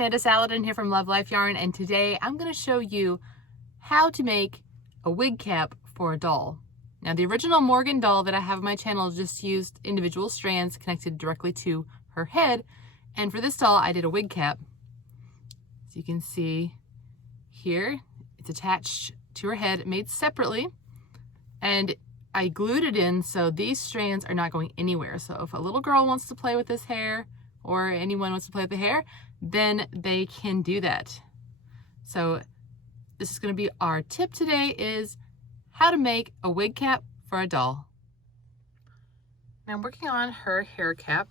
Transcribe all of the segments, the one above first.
Amanda Saladin here from Love Life Yarn, and today I'm going to show you how to make a wig cap for a doll. Now, the original Morgan doll that I have on my channel just used individual strands connected directly to her head, and for this doll I did a wig cap. As you can see here, it's attached to her head, made separately, and I glued it in so these strands are not going anywhere. So if a little girl wants to play with this hair, or anyone wants to play with the hair, then they can do that. So this is going to be our tip today, is how to make a wig cap for a doll. Now I'm working on her hair cap.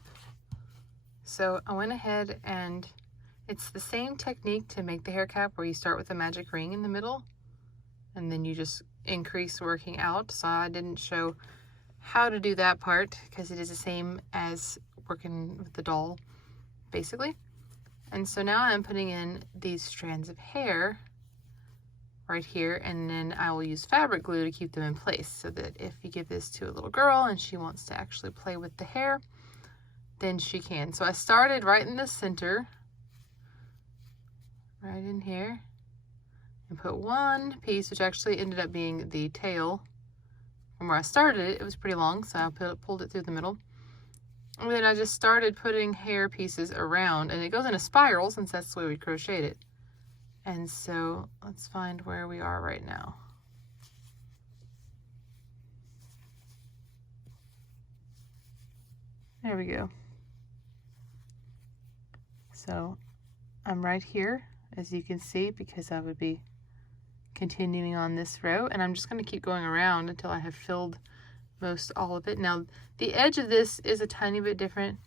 So I went ahead and it's the same technique to make the hair cap where you start with a magic ring in the middle and then you just increase working out. So I didn't show how to do that part because it is the same as working with the doll basically. And so now I'm putting in these strands of hair right here, and then I will use fabric glue to keep them in place so that if you give this to a little girl and she wants to actually play with the hair, then she can. So I started right in the center, right in here, and put one piece, which actually ended up being the tail. From where I started it, it was pretty long, so I pulled it through the middle. And then I just started putting hair pieces around, and it goes in a spiral since that's the way we crocheted it. And so let's find where we are right now. There we go. So I'm right here, as you can see, because I would be continuing on this row, and I'm just going to keep going around until I have filled most all of it. Now the edge of this is a tiny bit different,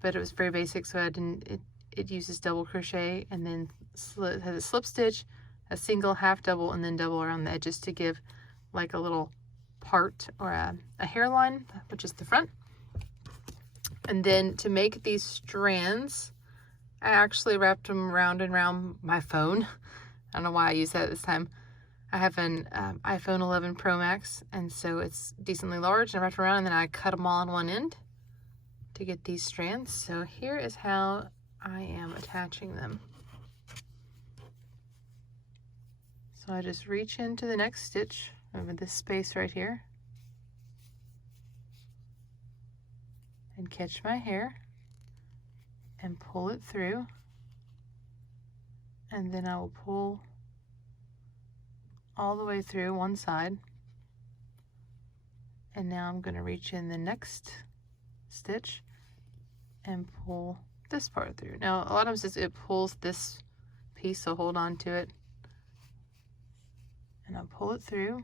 but it was very basic, so I didn't, it uses double crochet and then it has a slip stitch, a single, half double, and then double around the edges to give like a little part or a hairline, which is the front. And then to make these strands, I actually wrapped them round and round my phone. I don't know why I use that this time. I have an iPhone 11 Pro Max, and so it's decently large, and I wrapped it around, and then I cut them all on one end to get these strands. So here is how I am attaching them. So I just reach into the next stitch over this space right here and catch my hair and pull it through, and then I will pull all the way through one side, and now I'm going to reach in the next stitch and pull this part through. Now a lot of times it pulls this piece, so hold on to it, and I'll pull it through,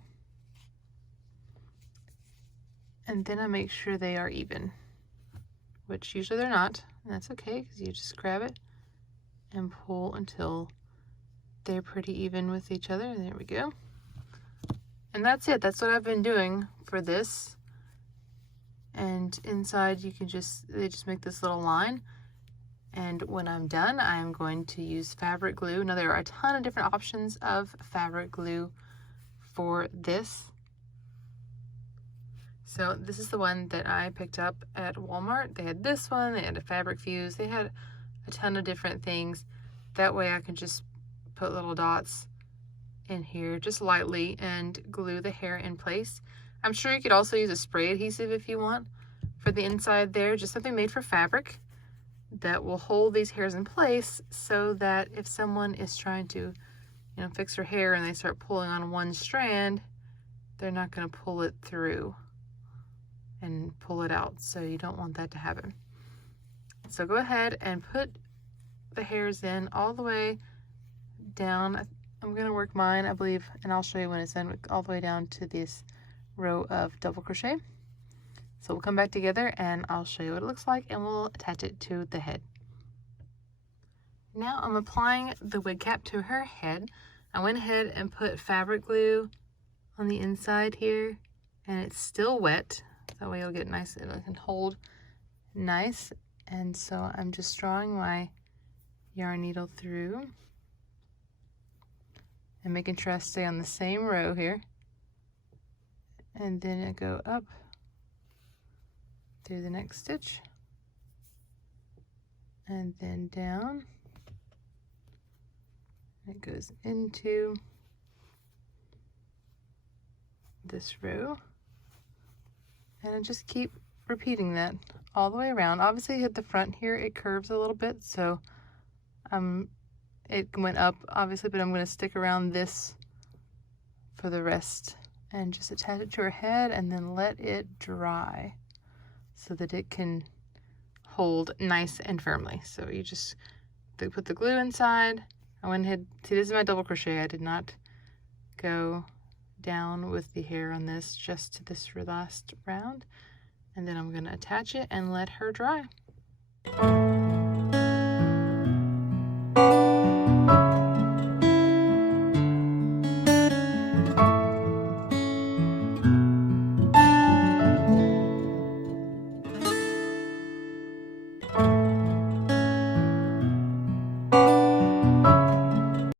and then I make sure they are even, which usually they're not, and that's okay because you just grab it and pull until they're pretty even with each other. There we go. And that's it. That's what I've been doing for this. And inside you can they just make this little line. And when I'm done, I'm going to use fabric glue. Now there are a ton of different options of fabric glue for this. So this is the one that I picked up at Walmart. They had this one, they had a fabric fuse, they had a ton of different things. That way I can just put little dots in here just lightly and glue the hair in place. I'm sure you could also use a spray adhesive if you want for the inside there, just something made for fabric that will hold these hairs in place so that if someone is trying to, fix her hair and they start pulling on one strand, they're not going to pull it through and pull it out. So you don't want that to happen. So go ahead and put the hairs in all the way down. I'm going to work mine, I believe, and I'll show you when it's done, all the way down to this row of double crochet. So we'll come back together and I'll show you what it looks like, and we'll attach it to the head. Now I'm applying the wig cap to her head. I went ahead and put fabric glue on the inside here, and it's still wet. That way it'll get nice and it can hold nice. And so I'm just drawing my yarn needle through and making sure I stay on the same row here. And then I go up through the next stitch and then down It goes into this row, and I just keep repeating that all the way around. Obviously at the front here it curves a little bit, so it went up obviously, but I'm going to stick around this for the rest and just attach it to her head and then let it dry so that it can hold nice and firmly. So you just put the glue inside. I went ahead, see, this is my double crochet. I did not go down with the hair on this, just to this last round. And then I'm going to attach it and let her dry.